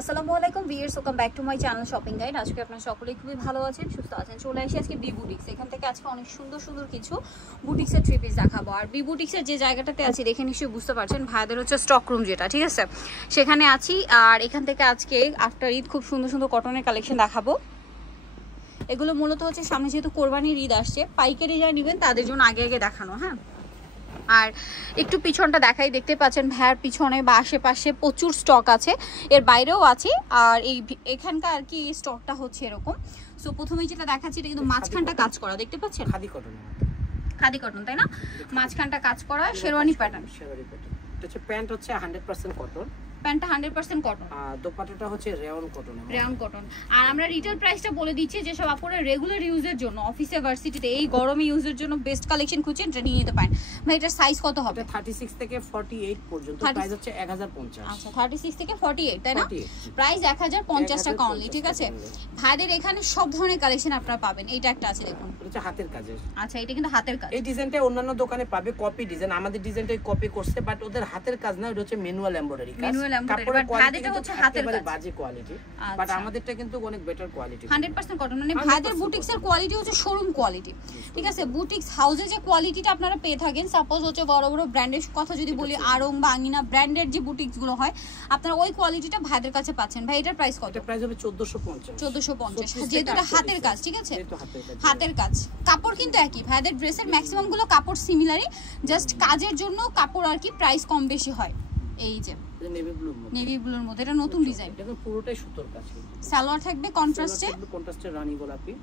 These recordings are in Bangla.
আসসালামু আলাইকুম viewers, welcome back to my channel shopping guide. আজকে আপনারা সকলেই খুবই ভালো আছেন, সুস্থ আছেন। চলে আসি আজকে বি বুটিক্স। এখান থেকে আজকে অনেক সুন্দর সুন্দর কিছু বুটিক্সের থ্রি পিস দেখাবো। আর বি বুটিক্সের যে জায়গাটাতে আছি দেখে নিশ্চয়ই বুঝতে পারছেন, ভাইদের হচ্ছে স্টক রুম যেটা, ঠিক আছে, সেখানে আছি। আর এখান থেকে আজকে আফটার ঈদ খুব সুন্দর সুন্দর কটনের কালেকশন দেখাবো। এগুলো মূলত হচ্ছে সামনে যেহেতু কোরবানির ঈদ আসছে, পাইকারি যারা নেবেন তাদের জন্য আগে আগে দেখানো। হ্যাঁ, আর একটু পিছনটা দেখাই, দেখতে পাচ্ছেন ভ্যার পিছনে বা আশেপাশে প্রচুর স্টক আছে, এর বাইরেও আছে। আর এখানকার আর কি স্টকটা হচ্ছে এরকম। সো প্রথমেই যেটা দেখাচ্ছি এটা কিন্তু মাঝখানটা কাজ করা, দেখতে পাচ্ছেন খাদি কটন, তাই না? মাঝখানটা কাজ করা শেরওয়ানি প্যাটার্ন। এটা হচ্ছে প্যান্ট হচ্ছে 100% কটন, প্যান্টটা 100% কটন, আর দোপাট্টাটা হচ্ছে রেয়ন কটন। Rayon cotton. আর আমরা রিটেল প্রাইসটা বলে দিচ্ছি, যে সব আপনারা রেগুলার ইউজের জন্য, অফিসে ভার্সিটিতে এই গরমে ইউজের জন্য বেস্ট কালেকশন খুঁজছেন, এটা নিয়ে নিতে পারেন। ভাই এটার সাইজ কত হবে? এটা 36 থেকে 48 পর্যন্ত, প্রাইস হচ্ছে 1050। আচ্ছা, 36 থেকে 48, তাই না? প্রাইস 1050 টাকা অনলি, ঠিক আছে। ভাইদের এখানে সব ধরনের কালেকশন আপনারা পাবেন। এইটা একটা আছে দেখুন, এটা হচ্ছে হাতের কাজের। আচ্ছা, এটা কিন্তু হাতের কাজ। এই ডিজাইনটা অন্যান্য দোকানে পাবে কপি ডিজাইন, আমাদের ডিজাইনটাই কপি করছে, বাট ওদের হাতের কাজ না, এটা হচ্ছে ম্যানুয়াল এমব্রয়ডারি কাজ। কাপড়ের কোয়ালিটি হচ্ছে হাতের কাজ, বাজে কোয়ালিটি, বাট আমাদেরটা কিন্তু অনেক বেটার কোয়ালিটি, 100% কটন। মানে ভাইদের বুটিক্সের কোয়ালিটি হচ্ছে শোরুম কোয়ালিটি, ঠিক আছে। বুটিক্স হাউসে যে কোয়ালিটিটা আপনারা পেয়ে থাকেন, সাপোজ হচ্ছে বড় বড় ব্র্যান্ডের কথা যদি বলি, আরং বা আঙ্গিনা ব্র্যান্ডের যে বুটিক্স গুলো হয়, আপনারা ওই কোয়ালিটিটা ভাইদের কাছে পাচ্ছেন। ভাই এটার প্রাইস কত? এটা প্রাইস হবে 1450। 1450, যেহেতু এটা হাতের কাজ, ঠিক আছে, হাতের কাজ। কাপড় কিন্তু একই, ভাইদের ড্রেসের ম্যাক্সিমাম গুলো কাপড় সিমিলারই, জাস্ট কাজের জন্য কাপড় আর কি প্রাইস কম বেশি হয়। এই যে নেভি ব্লুর মধ্যে, এটা নতুন ডিজাইন, এটা পুরোটাই সুতোর কাজ। সালোয়ার থাকবে কন্ট্রাস্টে, রানী গোলাপি।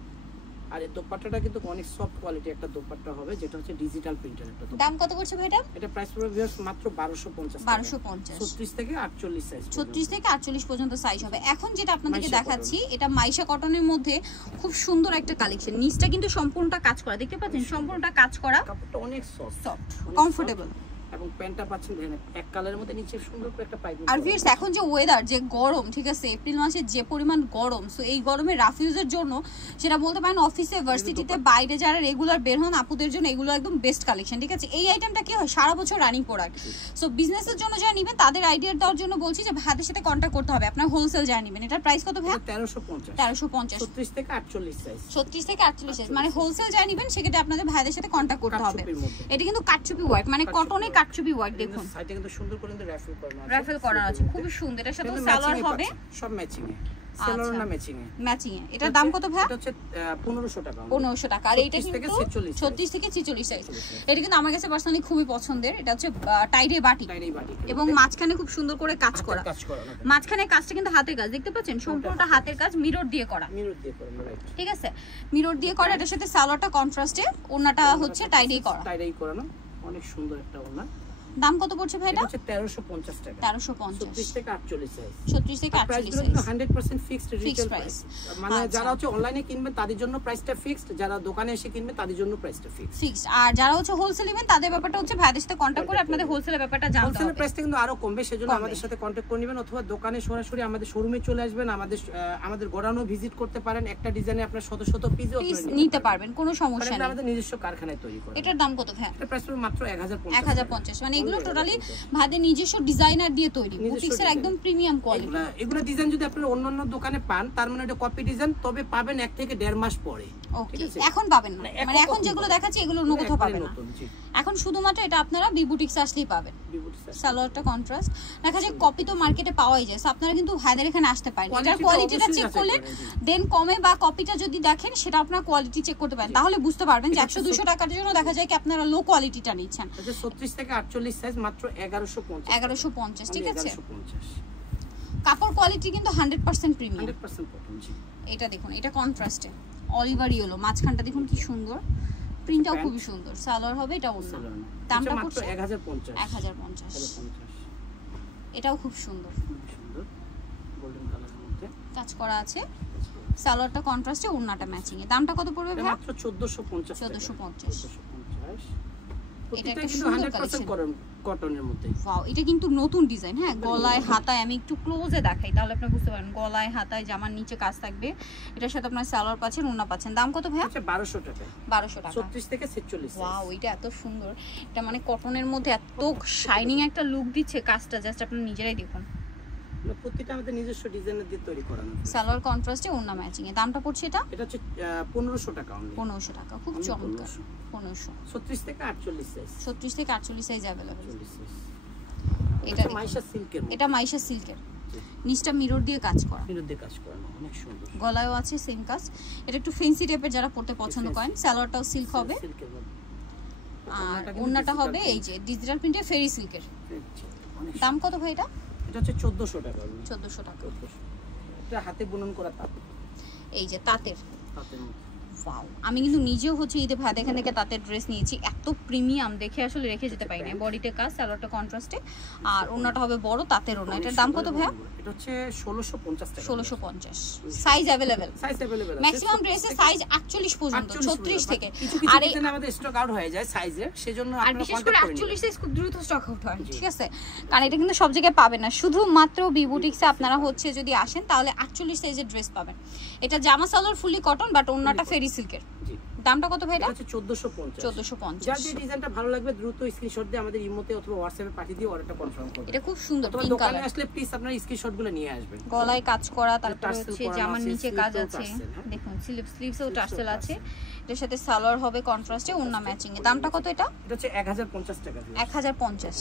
আর এই দোপাট্টাটা কিন্তু অনেক সফট কোয়ালিটি একটা দোপাট্টা হবে, যেটা হচ্ছে ডিজিটাল প্রিন্টের একটা দোপাট্টা। দাম কত পড়ছে ভাই এটা? এটা প্রাইস পড়বে ভিউয়ার্স মাত্র 1250 টাকা। 1250, 36 থেকে 48 সাইজ, 36 থেকে 48 পর্যন্ত সাইজ হবে। এখন যেটা আপনাদেরকে দেখাচ্ছি, এটা মাইশা কটনের মধ্যে খুব সুন্দর একটা কালেকশন। নিচটা কিন্তু সম্পূর্ণটা কাজ করা, দেখতে পাচ্ছেন, সম্পূর্ণটা কাজ করা, কাপড়টা অনেক সফট, কমফোর্টেবল। এবং প্যান্টটা পাচ্ছেন দেখেন এক কালারের মধ্যে, নিচে সুন্দর করে একটা পাইপিং। আর ভিউয়ার্স, এখন যে ওয়েদার, যে গরম, ঠিক আছে, এপ্রিল মাসে যে পরিমাণ গরম, সো এই গরমে রাফ ইউজের জন্য, সেটা বলতে পারেন অফিসে ভার্সিটিতে বাইরে যারা রেগুলার বের হন, আপুদের জন্য এগুলো একদম বেস্ট কালেকশন, ঠিক আছে। এই আইটেমটা কি হয়, সারা বছর রানিং প্রোডাক্ট। সো বিজনেসের জন্য যারা নেবেন তাদের আইডিয়া দেওয়ার জন্য বলছি যে ভাইদের সাথে কন্ট্যাক্ট করতে হবে। আপনার হোলসেল যারা নেবেন, এটার প্রাইস কত ভাই? 1350, 1350, 36 থেকে 48 সাইজ, 36 থেকে 48 সাইজ। মানে হোলসেল যারা নেবেন সেক্ষেত্রে আপনাদের ভাইদের সাথে কন্ট্যাক্ট করতে হবে। এটা কিন্তু কাটচুপি ওয়ার্ক, মানে কটনে কাটচুপি ওয়ার্ক। দেখুন সাইডে কিন্তু সুন্দর করে রাফেল করা আছে, খুব সুন্দর। এটার সাথে সালোয়ার হবে সব ম্যাচিং এ, সালোয়ার না ম্যাচিং এ। এটার দাম কত ভাই? এটা হচ্ছে 1500 টাকা, 1500 টাকা। আর এটা কিন্তু 36 থেকে 46 সাইজ। এটা কিন্তু আমার কাছে পার্সোনালি খুবই পছন্দের। এটা হচ্ছে টাইডে বাটি, এবং মাঝখানে খুব সুন্দর করে কাজ করা। মাঝখানে কাজটা কিন্তু হাতের কাজ, দেখতে পাচ্ছেন, সম্পূর্ণটা হাতের কাজ, মিরর দিয়ে করা, ঠিক আছে, মিরর দিয়ে করা। এটার সাথে সালোয়ারটা কন্ট্রাস্টে, ওন্নাটা হচ্ছে টাইডেই করানো, অনেক সুন্দর একটা ওন্না। দাম কত পড়ছে ভাই? এটা 1350 টাকা, 1350, 36 থেকে 48 সাইজ, 36 থেকে 48 সাইজ। 100% ফিক্সড রিটেল প্রাইস, মানে যারা হচ্ছে অনলাইনে কিনবেন তাদের জন্য প্রাইসটা ফিক্সড, যারা দোকানে এসে কিনবেন তাদের জন্য প্রাইসটা ফিক্সড। আর যারা হচ্ছে হোলসেল নেবেন তাদের ব্যাপারটা হচ্ছে ভাইদের সাথে কন্টাক্ট করে আপনাদের হোলসেলের ব্যাপারটা জানতে হবে। হোলসেলের প্রাইসটা কিন্তু আরো কমবে, সেজন্য আমাদের সাথে কন্টাক্ট করে নেবেন, অথবা দোকানে সরাসরি আমাদের শোরুমে চলে আসবেন, আমাদের গোডাউনও ভিজিট করতে পারেন। একটা ডিজাইনে আপনার শত শত পিস নিতে পারবেন, কোনো সমস্যা নেই। আমাদের নিজস্ব কারখানায় তৈরি করা। এটার দাম কত ভাই? এর প্রাইস মাত্র 1050। মানে এগুলো টোটালি ভাইদের নিজস্ব ডিজাইনার দিয়ে তৈরি, বুটিক্সের একদম প্রিমিয়াম কোয়ালিটি। এগুলো ডিজাইন যদি আপনারা অন্যান্য দোকানে পান, তার মানে এটা কপি ডিজাইন, তবে পাবেন 1 থেকে 1.5 মাস পরে। ওকে, এখন পাবেন না, মানে এখন যেগুলো দেখাচ্ছি এগুলো অন্য কোথাও পাবেন না, এখন শুধুমাত্র এটা আপনারা বি বুটিক্স আসলেই পাবেন। সালোয়ারটা কন্ট্রাস্ট, দেখা যায় কপি তো মার্কেটে পাওয়াই যায়, আপনারা কিন্তু ভাইদের এখানে আসতে পারেন, এটার কোয়ালিটিটা চেক করলেন, দেন কমে বা কপিটা যদি দেখেন সেটা আপনারা কোয়ালিটি চেক করতে পারেন, তাহলে বুঝতে পারবেন যে 100-200 টাকার জন্য দেখা যায় কি আপনারা লো কোয়ালিটিটা নিচ্ছেন। 36 থেকে 48 সাইজ, মাত্র 1150, ঠিক আছে। কাপড় কোয়ালিটি কিন্তু 100% প্রিমিয়াম, 100% কটন। এটা দেখুন, এটা কন্ট্রাস্টে অলিভার ইয়েলো, মাঝখানটা দেখুন কি সুন্দর, প্রিন্টটাও খুবই সুন্দর। সালোয়ার হবে, এটা ওড়না। দামটা পড়ছে 1050। এটাও খুব সুন্দর, গোল্ডেন কালারের মধ্যে কাজ করা আছে, সালোয়ারটা কন্ট্রাস্টে, ওড়নাটা ম্যাচিং এ। দামটা কত পড়বে ভাই? মাত্র 1450। 1450। এটা কিন্তু 100% কটনের মধ্যে। ওয়াও, এটা কিন্তু নতুন ডিজাইন। হ্যাঁ, গলায় হাতায় আমি একটু ক্লোজে দেখাই তাহলে আপনি বুঝতে পারেন। গলায় হাতায় জামার নিচে কাজ থাকবে, এটার সাথে আপনার সালোয়ার পাচ্ছেন, ওড়না পাচ্ছেন। দাম কত ভাই? আচ্ছা 1200 টাকা। 1200 টাকা, 36 থেকে 46। ওয়াও, এটা এত সুন্দর, এটা মানে কটনের মধ্যে এত শাইনিং একটা লুক দিচ্ছে, কাজটা জাস্ট আপনি নিজেরাই দেখুন। প্রত্যেকটা আমাদের নিজস্ব ডিজাইনের দিয়ে তৈরি করা আছে। সালোয়ার কন্ট্রাস্টে ওড়না ম্যাচিং এ। দামটা পড়ছে এটা? এটা হচ্ছে 1500 টাকা অনলি। 1500 টাকা, খুব চমৎকার। 1500। 36 থেকে 48 সাইজ। 36 থেকে 48 সাইজ अवेलेबल। 48 সাইজ। এটা মাইশা সিল্কের। এটা মাইশা সিল্কের। নিচটা মিরর দিয়ে কাজ করা। মিরর দিয়ে কাজ করা, অনেক সুন্দর। গলায়ও আছে সেম কাজ। এটা একটু ফ্যান্সি টাইপের যারা পড়তে পছন্দ করেন, সালোয়ারটাও সিল্ক হবে। সিল্কের মধ্যে। আর ওড়নাটা হবে এই যে ডিজিটাল প্রিন্টে ফেরি সিল্কের। দাম কত ভাই এটা? এটা হচ্ছে 1400 টাকা। 1400 টাকা। এটা হাতে বুনন করা তাঁত। এই যে তাঁতের। তাঁতের মধ্যে। ওয়াও, আমি কিন্তু নিজেও হচ্ছে ঈদে ভাই এখান থেকে তাঁতের ড্রেস নিয়েছি, এত প্রিমিয়াম দেখে আসলে রেখে যেতে পারি না। বডিতে কাজ, সালোয়ারটা কন্ট্রাস্টে, আর ওড়নাটা হবে বড় তাঁতের ওড়না। এটার দাম কত ভাইয়া? এটা হচ্ছে 1650 টাকা। 1650। Size available. সাইজ अवेलेबल আছে। ম্যাক্সিমাম ড্রেসের সাইজ 48 পর্যন্ত, 36 থেকে। আর এই আমাদের স্টক আউট হয়ে যায় সাইজের, সেজন্য আপনারা বিশেষ করে 48 সাইজ খুব দ্রুত স্টক আউট হয়, ঠিক আছে? কারণ এটা কিন্তু সব জায়গায় পাবেন না, শুধুমাত্র বি বুটিক্সে আপনারা হচ্ছে যদি আসেন তাহলে 48 সাইজের ড্রেস পাবেন। এটা জামা সালোয়ার ফুলি কটন, বাট ওড়নাটা ফেরি সিল্কের। দামটা কত ভাই? এটা হচ্ছে 1450। 1450। যার যে ডিজাইনটা ভালো লাগবে দ্রুত স্ক্রিনশট দিয়ে আমাদের ইমোতে অথবা হোয়াটসঅ্যাপে পাঠিয়ে দিয়ে অর্ডারটা কনফার্ম করবেন। এটা খুব সুন্দর পিঙ্ক দোকানে কালার। আসলে প্লিজ আপনারা স্ক্রিনশটগুলো নিয়ে আসবেন। গলায় কাজ করা, তারপর হচ্ছে জামার নিচে কাজ আছে, দেখুন স্লিভসেও টার্সেল আছে। এর সাথে সালোয়ার হবে কন্ট্রাস্টে, ওড়না ম্যাচিং এ। দামটা কত এটা? এটা হচ্ছে 1050 টাকা। 1050।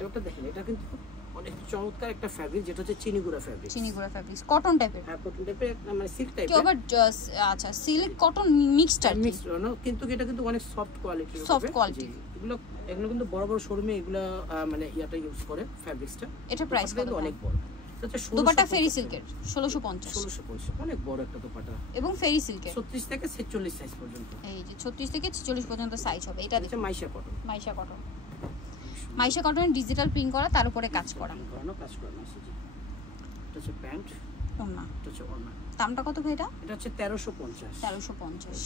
এটা দেখেন, এটা কিন্তু অনেক চমৎকার একটা ফ্যাব্রিক, যেটা হচ্ছে চিনিগুড়া ফ্যাব্রিক। চিনিগুড়া ফ্যাব্রিক, কটন টাইপের। হ্যাঁ, কটন টাইপের, মানে সিল্ক টাইপের। কি আবার আচ্ছা সিল্ক কটন মিক্সড আর মিক্সড না, কিন্তু এটা কিন্তু অনেক সফট কোয়ালিটির হবে। Soft quality. এগুলো কিন্তু বড় বড় শোরুমে এগুলো মানে ইয়াটা ইউজ করে ফ্যাব্রিক্সটা। এটা প্রাইস কত? অনেক বড়। দুপাট্টা ফেরি সিল্কের 1650। 1650 অনেক বড় একটা দুপাট্টা, এবং ফেরি সিল্কের 36 থেকে 46 সাইজ পর্যন্ত। এই যে 36 থেকে 46 পর্যন্ত সাইজ হবে। এটা হচ্ছে Maisha cotton. Maisha cotton. Maisha cotton digital print করা, তার উপরে কাজ করা। কাজ করা আছে জি। এটা হচ্ছে প্যান্ট, ওড়না। এটা হচ্ছে ওড়না। দামটা কত ভাই এটা? এটা হচ্ছে 1350। 1350।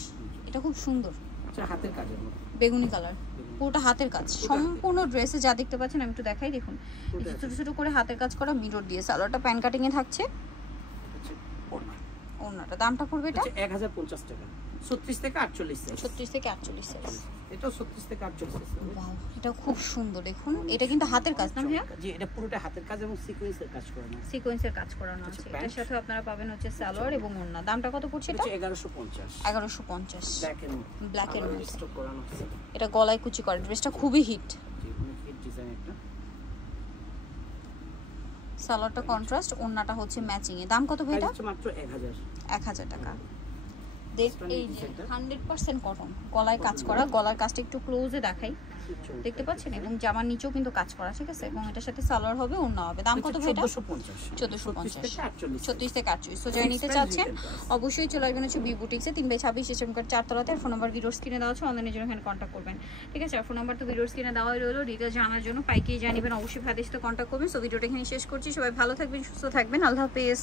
এটা খুব সুন্দর, আচ্ছা হাতের কাজের মধ্যে বেগুনি কালার, পুরোটা হাতের কাজ। সম্পূর্ণ ড্রেসে যা দেখতে পাচ্ছেন আমি একটু দেখাই, দেখুন ছোট ছোট করে হাতের কাজ করা, মিরর দিয়ে। সালোয়ারটা প্যান কাটিং এ থাকছে। ওড়নাটা দামটা পড়বে এটা 1050 টাকা। 36 থেকে 48 সাইজ। 36 থেকে 48 সাইজ। এটাও 36 থেকে 48 সাইজ। ওয়াও, এটা খুব সুন্দর দেখুন। এটা কিন্তু হাতের কাজ না ভাইয়া? জি, এটা পুরোটা হাতের কাজ এবং সিকোয়েন্সের কাজ করানো। সিকোয়েন্সের কাজ করানো আছে। এটার সাথে আপনারা পাবেন হচ্ছে সালোয়ার এবং ওড়না। দামটা কত পড়ছে এটা? 1150। 1150। ব্ল্যাক এর মধ্যে স্টক করানো আছে। এটা গলায় কুচি করা, ড্রেসটা খুবই হিট। জি, অনেক হিট ডিজাইন এটা। সালোয়ারটা কন্ট্রাস্ট, ওড়নাটা হচ্ছে ম্যাচিং এ। দাম কত ভাই এটা? মাত্র 1000। 1000 টাকা। এই যে 100% কটন, গলায় কাজ করা। গলার কাজটা একটু ক্লোজে দেখাই, দেখতে পাচ্ছেন? এবং জামার নিচেও কিন্তু কাজ করা, ঠিক আছে? এবং এটার সাথে সালোয়ার হবে, ওড়না হবে। দাম কত ভাই এটা? 1450। 36 থেকে 48। সো যারা নিতে চাচ্ছেন অবশ্যই চলে আসবেন হচ্ছে বি বুটিক্সে, 3/26 এসএম কার্ড 4 তলাতে। ফোন নাম্বার ভিডিওর স্ক্রিনে দেওয়া আছে, অনলাইনে জন্য এখানে কন্ট্যাক্ট করবেন, ঠিক আছে? আর ফোন নাম্বার তো ভিডিওর স্ক্রিনে দেওয়াই রইলো। ডিটেইলস জানার জন্য পাইকারি জানিবেন, অবশ্যই ভাইদের সাথে কন্ট্যাক্ট করবেন। সো ভিডিওটা এখানে শেষ করছি। সবাই ভালো থাকবেন, সুস্থ থাকবেন। আল্লাহ হাফেজ।